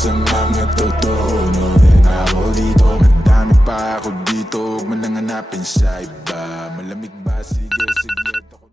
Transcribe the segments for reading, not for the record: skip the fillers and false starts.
Sa mga totoo, no rin ako dito. Madami pa ako dito, huwag mo nang hanapin sa iba. Malamig ba? Sige, siglit ako.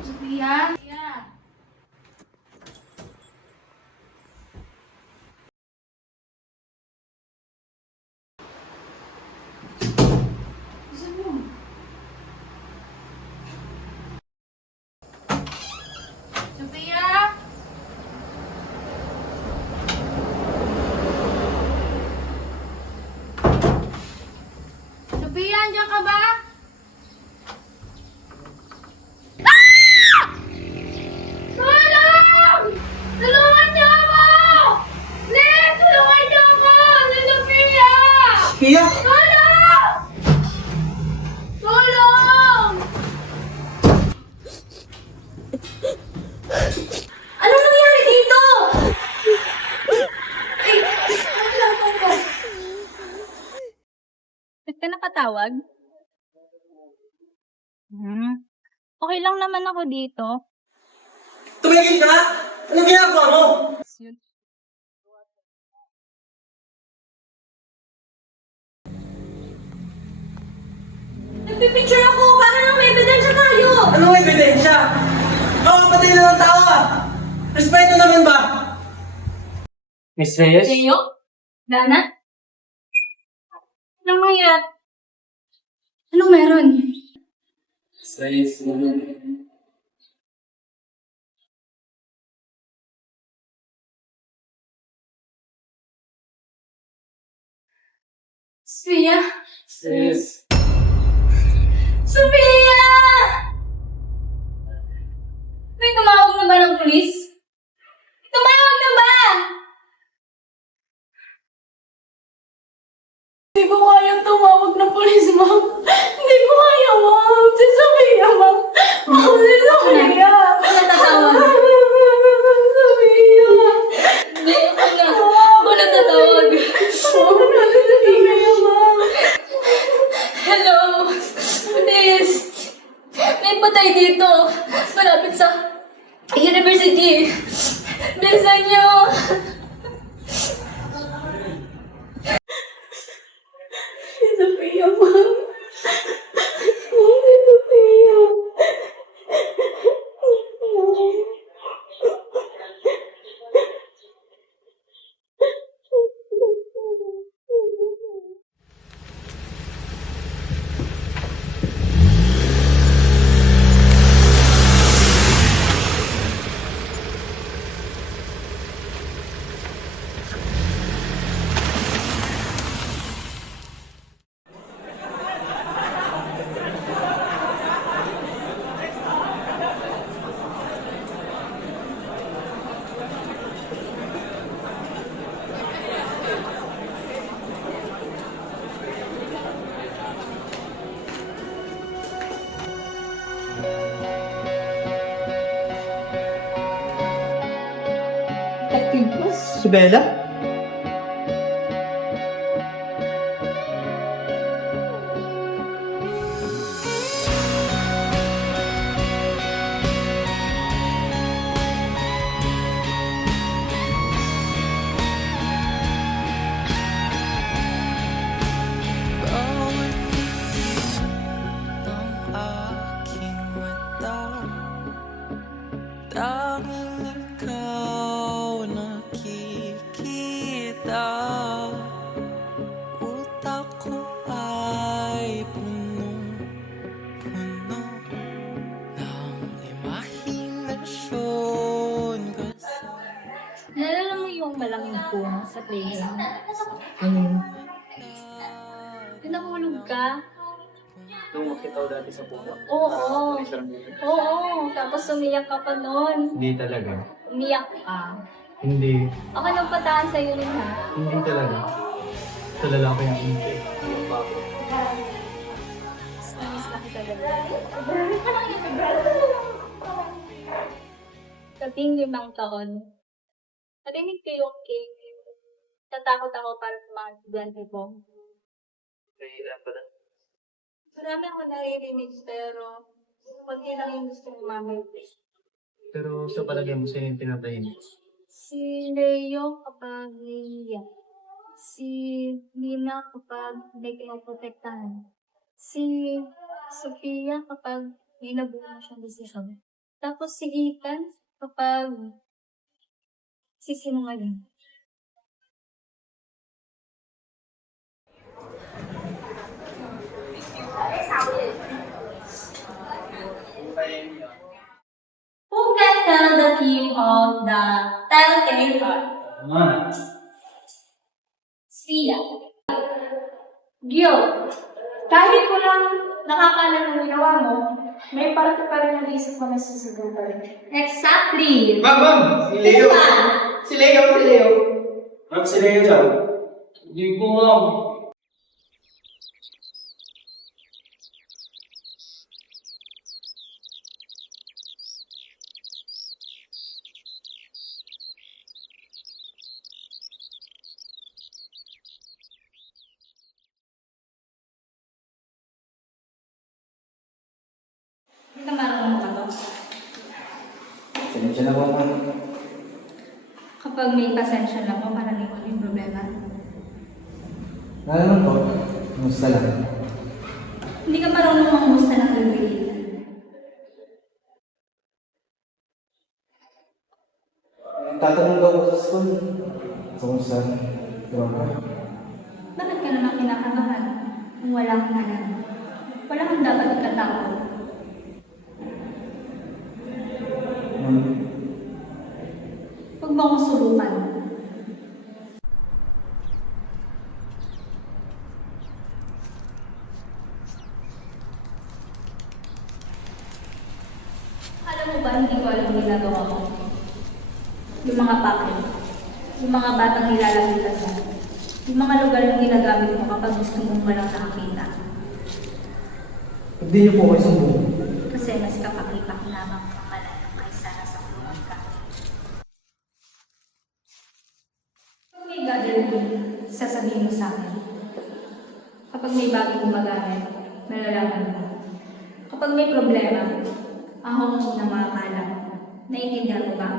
Sophia? Saan mo? Sophia? Sophia, andiyan ka ba? Tulong! Tulungan niyo ako! Please, tulungan niyo ako! Si Sophia! Pia! Tulong! Tulong! Anong nangyari dito? Ay, nalaman ko. Ba't ka nakatawag? Okay lang naman ako dito. Tumigil ka! Anong ginagawa mo? Nagpipicture ako para lang may ebidensya tayo! Anong ebidensya? Nakakapatay na ng tao ah! Respeto naman ba? Miss Reyes? Leo? Dana? Anong mangyat? Anong meron? Miss Reyes naman. Sophia? Reyes. Sophia! May tumawag na ba ng pulis? Tumawag na ba? Hindi ko kayang tumawag ng pulis, ma'am. Hindi ko kaya, ma'am. Si Sophia, ma'am. Ma'am, si Sophia. Ako na tatawag. Sophia. Hindi, ako na. Ako na tatawag. Ako na Sophia, ma'am. Hello. Please. May patay dito. Malapit sa university. Bilisan niyo. Si Sophia, ma'am. Oh, si Sophia. Si Bella? kita. Utak ko ay puno-puno ng imahinasyon. Nalala mo yung malaking puno sa playground? Yung nahulog ka? Nung makita ko dati sa puno. Oo. Isang buhay. Oo. Tapos umiyak ka pa noon. Hindi talaga. Umiyak ka. Hindi. Ako nang pataan sa'yo rin ha. Hindi talaga. Sa lalaki ang hindi. Miss na kita talaga. Labing 5 taon. Narinig ko yung cake. Tatakot ako para sa mga estudyante ko. Kailan pa na? Marami ako naririnig pero konti lang yung gusto kong mamit. Pero sa palagay mo, sino yung pinatahimik? Si Leo kapag naiiyak. Si Lina kapag may pinoprotektahan. Si Sophia kapag may nabuo siyang desisyon. Tapos si Ethan kapag sisinungaling. Who can tell the theme of the Telltale Heart? Sia. Gil, kahit walang nakakaalam ng ginawa mo, may parte pa rin ang isip mo na susugutan. Exactly! Ma'am! Si Leo! Diba? Si Leo! Ma'am, si Leo dyan. Hindi ko, ma'am. Hindi ka marunong ka ba? Pasensya na po, ma'am. Kapag may pasensya lang mo, para ko yung problema. Ano po? Kumusta lang? Hindi ka marunong mangusta ng gabi. Tatanong daw ko sa school. Kumusta? Grabe. Bakit ka naman kinakabahan kung wala kang alam? Wala kang dapat ikatakot. Huwag mo akong subukan. Alam mo ba, hindi ko alam ang ginagawa ko. Yung mga pakit, yung mga batang nilalapitan mo, yung mga lugar na ginagamit mo kapag gusto mong walang nakakita. Hindi niyo po kayo sumbong. Kasi mas kapakipak lamang ang malalang kaysa nasa kulungan ka. Kung may gagawin, sasabihin mo sa akin. Kapag may bagong gumagamit, malalaman mo. Kapag may problema, ako ang unang makakala. Naiintindihan mo ba?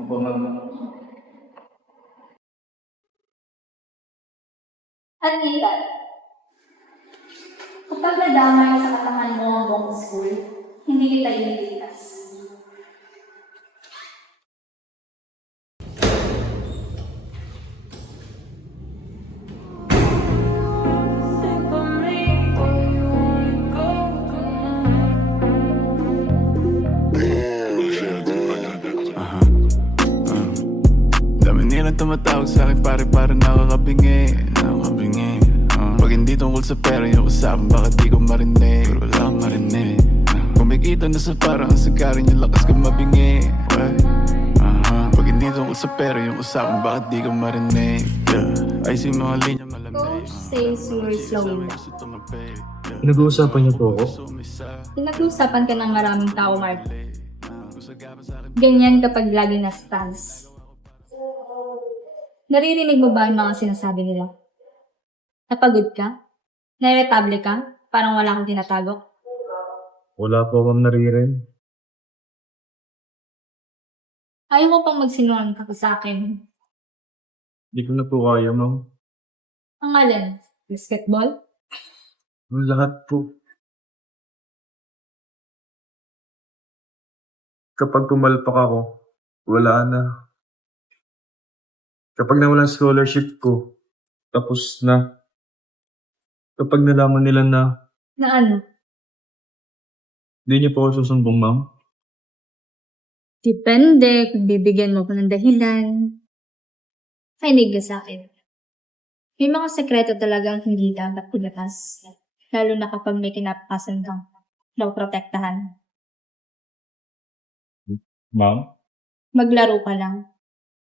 Opo, ma'am. At Ethan, kapag nadamay sa katangan mo ang buong school, hindi kita ililigtas. Dami nilang tumatawag sa akin pare nakakabingi. Pag hindi tungkol sa pera yung usapan, bakit di ko marinig? Pero wala akong marinig. Kumikita na sa parang ang sagarin yung lakas ko mabingi. Pag hindi tungkol sa pera yung usapan, bakit di ko marinig? Ay si mga linya malamig. Coach says you're slowing down. Nag-uusapan niyo po ako? Pinag-uusapan ka ng maraming tao, Mark. Ganyan kapag lagi na stance. Naririnig mo ba ang mga sinasabi nila? Napagod ka? Nairetable ka? Parang wala kang tinatago? Wala po akong naririnig. Ayaw mo pang magsinungaling ka sa akin. Hindi ko na po kaya, ma'am. Ang alin? Basketball? Ang lahat po. Kapag pumalpak ako, wala na. Kapag nawalan scholarship ko, tapos na. Kapag nalaman nila na Na ano? hindi niyo po ako susumbong, ma'am. Depende kung bibigyan mo ko ng dahilan. Pakinig ka sa akin. May mga sekreto talagang hindi dapat ilabas. Lalo na kapag may kinapakasan kang daw protektahan. Ma'am? Maglaro ka lang.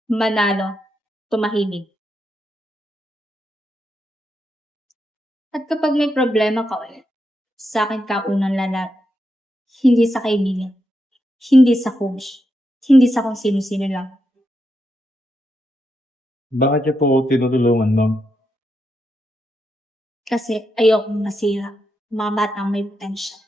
Manalo. Tumahimik. At kapag may problema ka ulit, sa akin ka unang lalat. Hindi sa kaibigan. Hindi sa coach. Hindi sa kung sino-sino lang. Bakit niyo po ako tinutulungan, ma'am? Kasi ayokong masira. Mga batang may potential.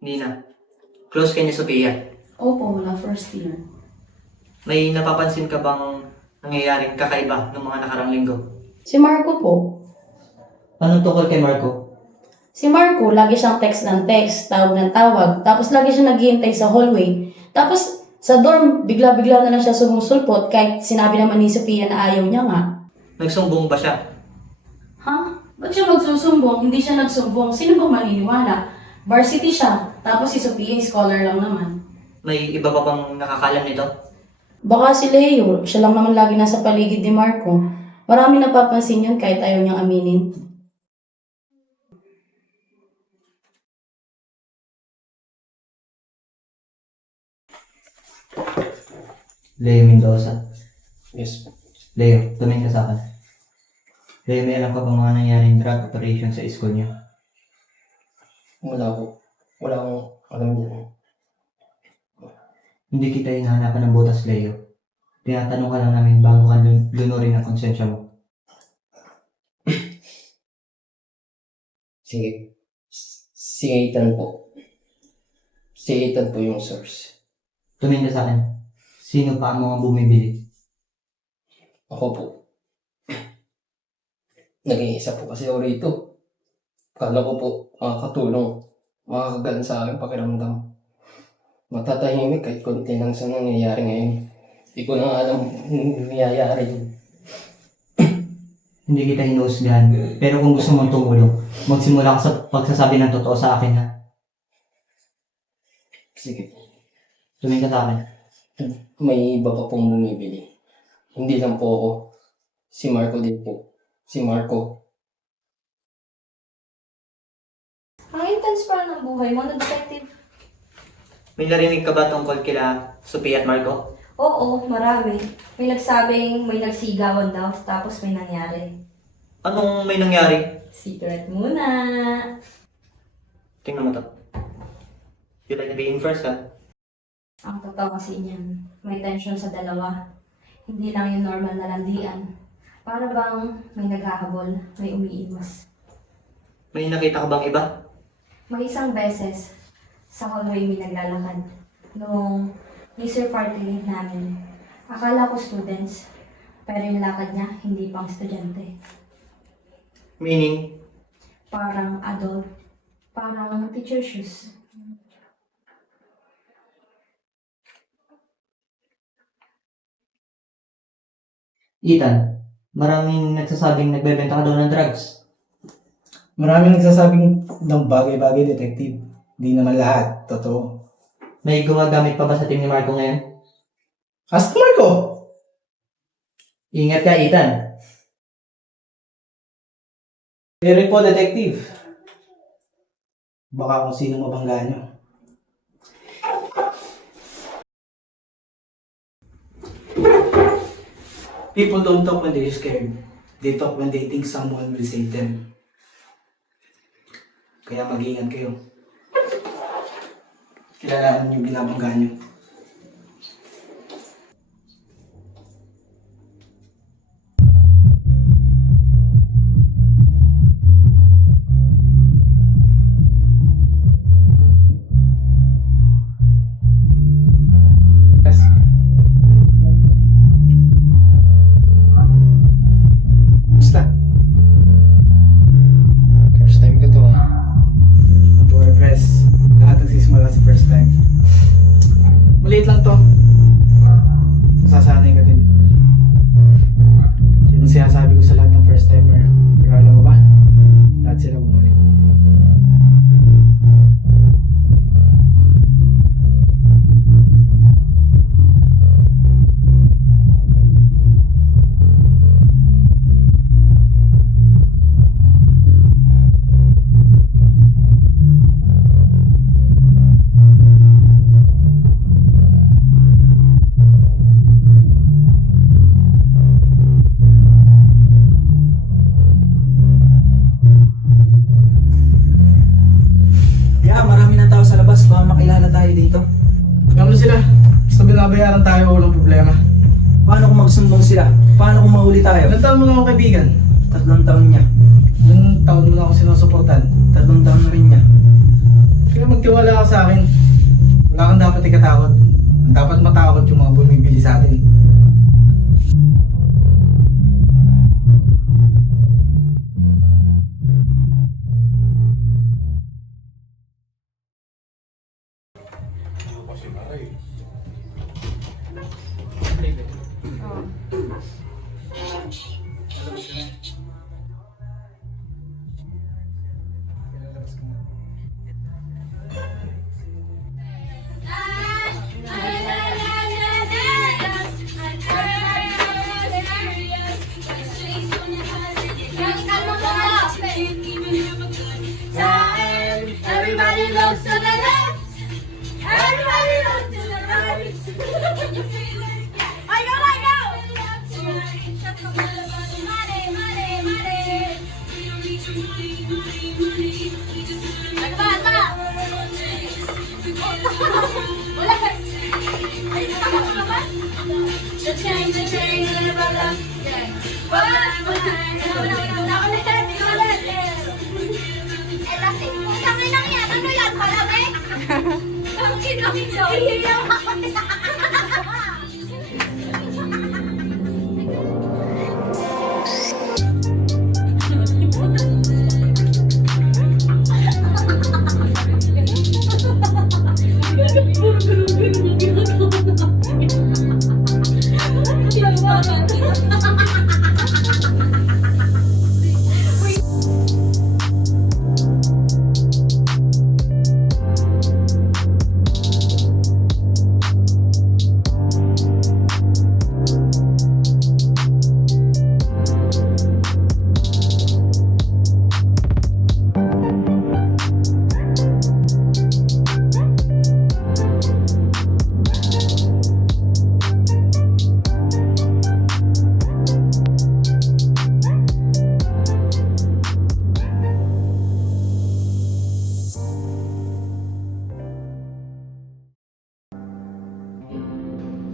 Nina, close kayo ni Sophia. Opo, mula first year. May napapansin ka bang nangyayaring kakaiba ng mga nakarang linggo? Si Marco po. Anong tukol kay Marco? Si Marco, lagi siyang text ng text, tawag ng tawag, tapos lagi siya naghihintay sa hallway. Tapos sa dorm, bigla-bigla na lang siya sumusulpot kahit sinabi naman ni Sophia na ayaw niya nga. Nagsumbong ba siya? Ha? Ba't siya magsusumbong? Hindi siya nagsumbong. Sino bang maniniwala? Varsity siya, tapos si Sophia scholar lang naman. May iba pa bang nakakalam nito? Baka si Leo, siya lang naman lagi nasa paligid ni Marco. Marami napapansin yun kahit ayaw niyang aminin. Leo Mendoza. Yes. Leo, tumingin ka sa akin. Leo, may alam ka bang mga nangyaring drug operation sa school niyo? Wala ko. Wala akong alam dyan. Hindi kita hinahanapan ng butas, Leo. Tinatanong ka lang namin bago ka lunurin ang konsensya mo. Sige. Si Ethan po. Si Ethan po yung source. Tumingin ka sa akin. Sino pa ang mga bumibili? Ako po. Nag-iisa po kasi ako rito. Kala ko po makakatulong. Makakagaan sa aking pakiramdam. Matatahimik kahit konti lang sa nangyayari ngayon. Hindi ko na alam kung nangyayari. Hindi kita hinuhusgahan. Pero kung gusto mong tumulong, magsimula ka sa pagsasabi ng totoo sa akin, ha? Sige. Tumingin ka sa akin. May iba pa pong bumibili. Hindi lang po ako. Si Marco din po. Si Marco. Ang intense pa ng buhay mo, detective. May narinig ka ba tungkol kila Sophia at Marco? Oo, marami. May nagsabing may nagsigawan daw, tapos may nangyari. Anong may nangyari? Secret muna. Tingnan mo to. You like being first, ha? Ang totoo kasi niyan, may tension sa dalawa. Hindi lang yung normal na landian. Para bang may naghahabol, may umiiwas. May nakita ka bang iba? May isang beses, sa hallway may naglalakad. Nung leisure party namin, akala ko students, pero yung lakad niya, hindi pang estudyante. Meaning, Parang adult, parang teacher shoes. Ethan, maraming nagsasabing nagbebenta ka daw ng drugs. Maraming nagsasabing ng bagay-bagay, detective. Di naman lahat. Totoo. May gumagamit pa ba sa team ni Marco ngayon? Ask Marco! Ingat ka, Ethan. Eric po, detective. Baka kung sino mabangga nyo. People don't talk when they're scared. They talk when they think someone will save them. Kaya mag-iingat kayo. Kilalaan niyo yung binabangga niyo. Yes. Basta. First time ko to ah. Don't worry, Pres. Lahat nagsisimula sa first time. Maliit lang to. Masasanay ka din. Yun ang sinasabi ko sa lahat ng first timer. Pero alam mo ba? Lahat sila bumalik. Yeah, marami ng tao sa labas. Baka makilala tayo dito. Gamlo sila. Basta binabayaran tayo, walang problema. Paano kung magsumbong sila? Paano kung mahuli tayo? Ilang taon mo na ako kaibigan? 3 taon niya. Ilang taon mo na ako sinusuportan? 3 taon na rin niya. Kaya magtiwala ka sa akin. Wala kang dapat ikatakot. Ang dapat matakot yung mga bumibili sa atin. Everybody goes to the left. Everybody goes to the right. I go. Money, money, money. Agba. Wala. Ay, nakakatawa ka ba? The change, wala. Wala.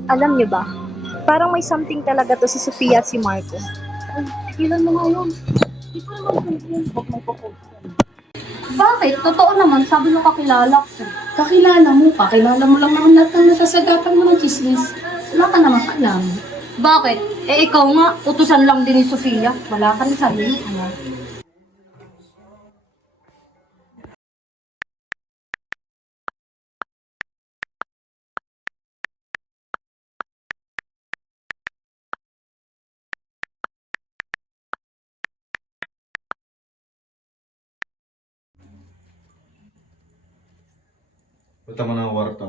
Alam niyo ba, parang may something talaga to si Sophia at si Marco. Ilan mo nga yun? Di ko naman yun. Huwag mong popost. Bakit? Totoo naman, sabi mo kakilala ko. Kakilala mo, kakilala mo lang naman lahat ng nasasagapan mo ng chismis. Wala ka naman alam. Bakit? Eh ikaw nga, utusan lang din ni Sofia. Wala ka rin sabi. Ano? Punta mo ng kwarto.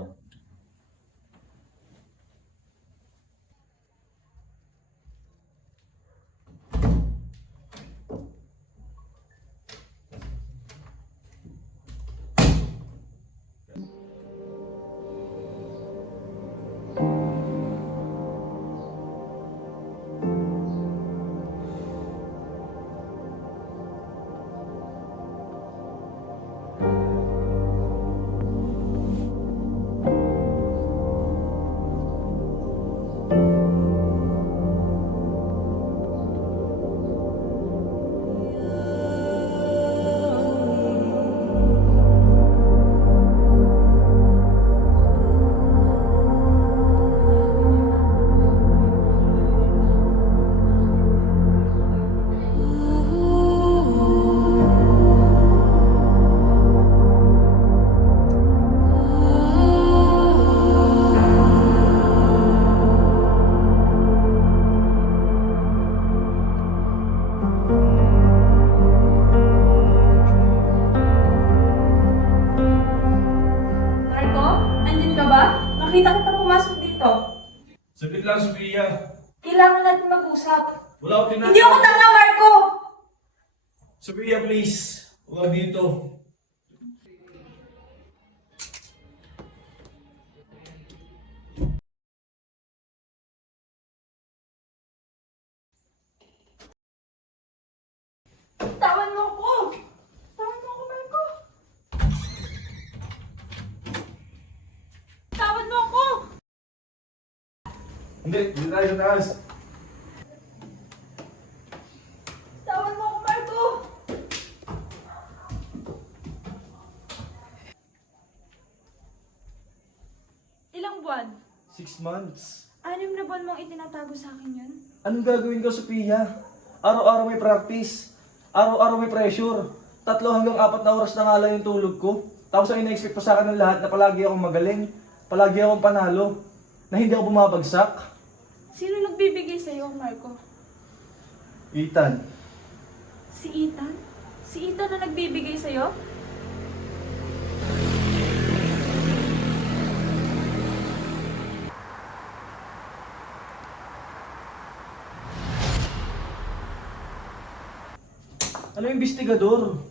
Nakita kita pumasok dito. Saglit lang, Sophia. Kailangan natin mag-usap. Wala akong tinatawag. Hindi ako tanga, Marco! Sophia, please. Huwag dito. Tawan mo ako! Tawan mo ako, Marco! Tawan mo ako! Hindi tayo sa taas. Tawan mo ako, Marco! Ilang buwan? 6 months. 6 na buwan mong itinatago sa akin yun? Anong gagawin ko, Sophia? Araw-araw may practice. Araw-araw may pressure. 3 hanggang 4 na oras na nga lang yung tulog ko. Tapos ang ina-expect pa sa akin ng lahat na palagi akong magaling. Palagi akong panalo. Na hindi ako bumabagsak. Sino nagbibigay sa'yo, Marco? Ethan. Si Ethan? Si Ethan na nagbibigay sa'yo? Ano yung investigador?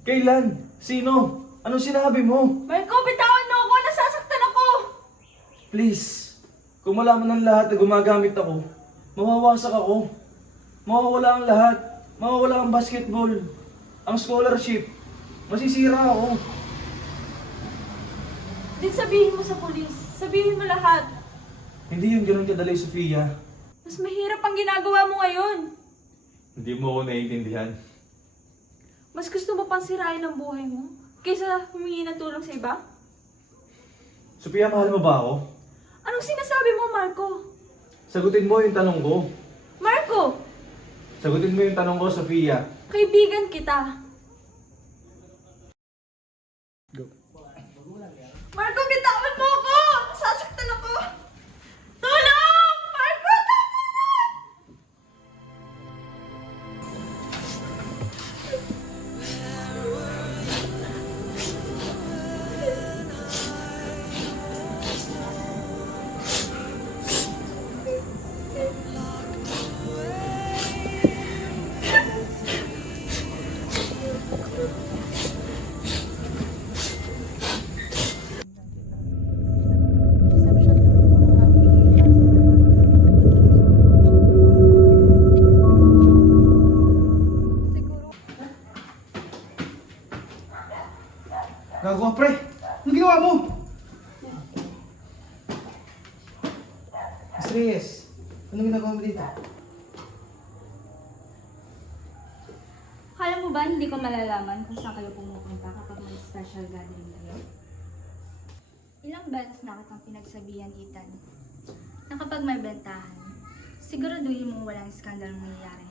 Kailan? Sino? Anong sinabi mo? Marco, bitawan mo ako! Nasasaktan ako! Please, kung malaman ng lahat na gumagamit ako, mawawasak ako. Mawawala ang lahat. Mawawala ang basketball. Ang scholarship. Masisira ako. Din sabihin mo sa polis. Sabihin mo lahat. Hindi yun ganun kadali, Sofia. Mas mahirap ang ginagawa mo ngayon. Hindi mo ako naiintindihan. Mas gusto mo pang sirain ang buhay mo kaysa humingi ng tulong sa iba? Sofia, mahal mo ba ako? Anong sinasabi mo, Marco? Sagutin mo yung tanong ko. Marco! Sagutin mo yung tanong ko, Sofia. Kaibigan kita. Marco, bitawan mo ako! Nasasaktan ako! Tulong! Marco, tulong! Gagawa, pre! Anong ginawa mo? Reyes, anong ginagawa mo dito? Kala mo ba hindi ko malalaman kung saan kayo pumupunta kapag may special gathering kayo? Ilang beses na kitang pinagsabihan, Ethan, na kapag may bentahan, siguraduhin mong walang skandal mangyayari.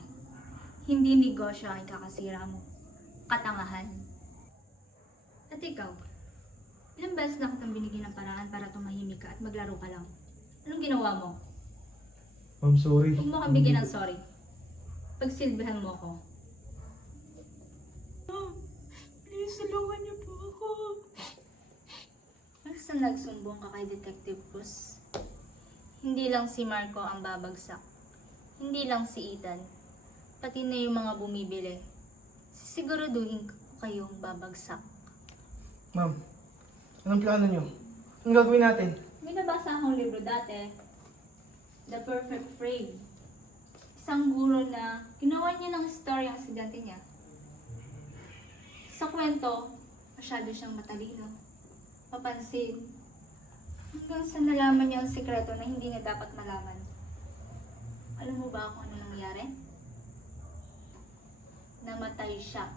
Hindi negosyo ang ikakasira mo. Katangahan. At ikaw, ilang beses na kitang binigyan ng paraan para tumahimik ka at maglaro ka lang. Anong ginawa mo? Ma'am, sorry. Huwag mo kang bigyan ng sorry. Pagsilbihan mo ako. Please, tulungan niyo po ako. Basta nagsumbong ka kay Detective Cruz, hindi lang si Marco ang babagsak. Hindi lang si Ethan. Pati na yung mga bumibili. Sisiguraduhin ko kayong babagsak. Ma'am, anong plano nyo? Anong gagawin natin? May nabasa akong libro dati, The Perfect Frame. Isang guro na ginawa niya ng story ang estudyante niya. Sa kwento, masyado siyang matalino, mapansin, hanggang sa nalaman niya ang sikreto na hindi niya dapat malaman. Alam mo ba kung ano nangyari? Namatay siya.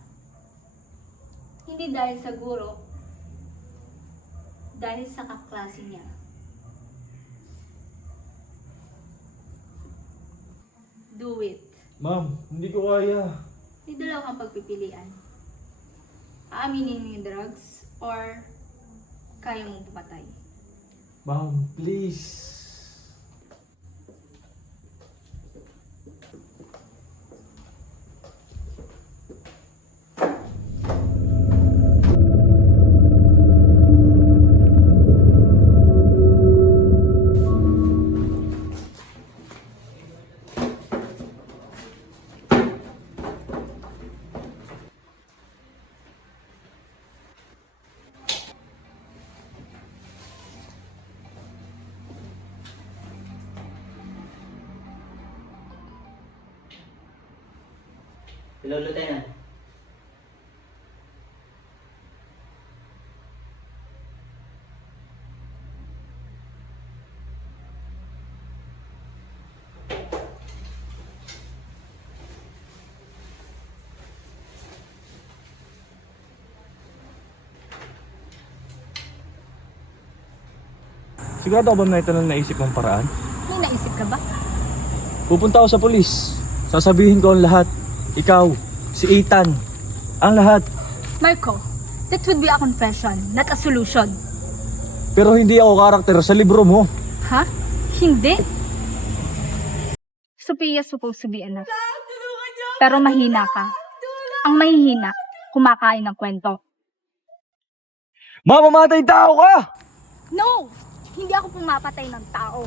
Hindi dahil sa guro, dahil sa kaklase niya. Do it. Ma'am, hindi ko kaya. May dalawa kang pagpipilian. Aaminin mo yung drugs or kaya mong pumatay. Ma'am, please. Hello, Lieutenant. Sigurado ka ba na ito na naisip mong paraan? May naisip ka ba? Pupunta ako sa polis. Sasabihin ko ang lahat. Ikaw, si Ethan, ang lahat. Marco, that would be a confession, not a solution. Pero hindi ako karakter sa libro mo. Ha? Hindi? Sophia's supposed to be enough. Pero mahina ka. Ang mahihina, kumakain ng kwento. Mamamatay tao ka! No! Hindi ako pumapatay ng tao.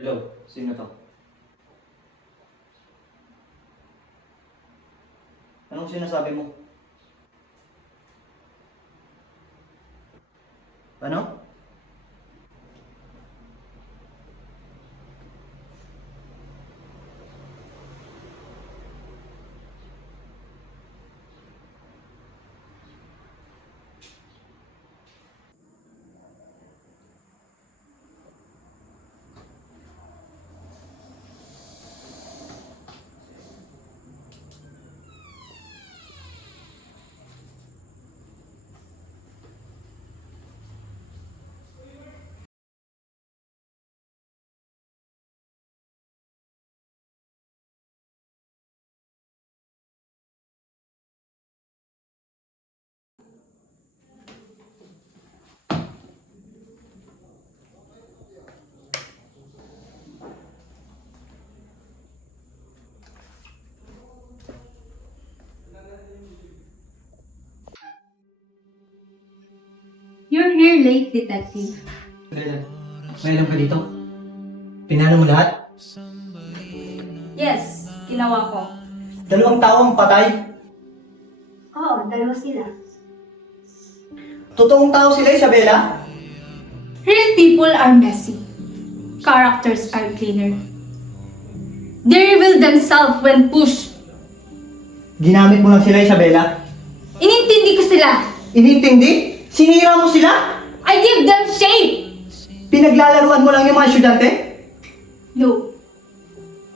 Hello, sino to? Anong sinasabi mo? Ano? You're here late, detective. May alam ka dito? Pinano mo lahat? Yes, ginawa ko. 2 tao ang patay. Oo, 2 sila. Totoong tao sila, Isabela? Real people are messy. Characters are cleaner. They reveal themselves when pushed. Ginamit mo lang sila, Isabela? Inintindi ko sila. Inintindi? Sinira mo sila? I give them shape! Pinaglalaruan mo lang yung mga estudyante? No.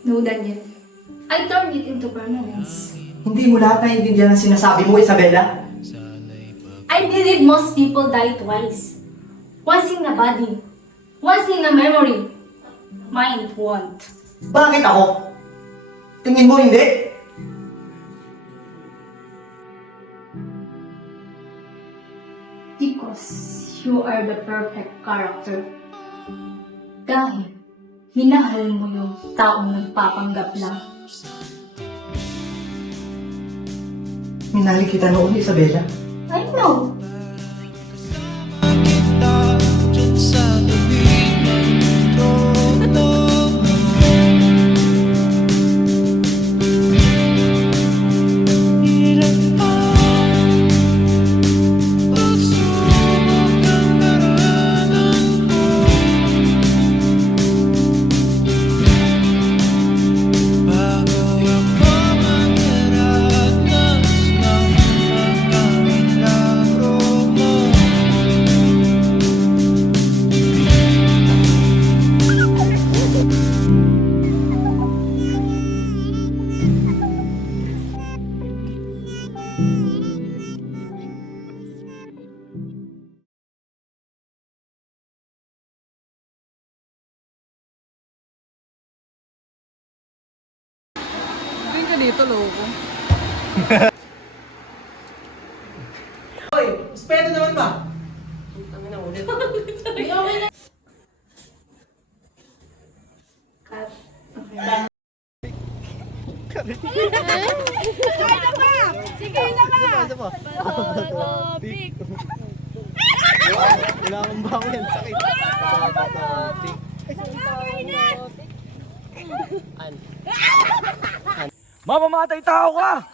No, Daniel. I turn it into permanence. Hindi mo lahat naiintindihan ang sinasabi mo, Isabella. I believe most people die twice. Once in a body, once in a memory. Mine won't. Bakit ako? Tingin mo hindi? Because you are the perfect character. Dahil minahal mo yung taong nagpapanggap lang. Minali kita noon, Isabella. I know. Dyan sa tabi ng trono hirap ang pagsubok ng daranan ko bago ako magdaranas ng mga milagro mo. Hoy, respeto naman ba? Mamamatay tao ka!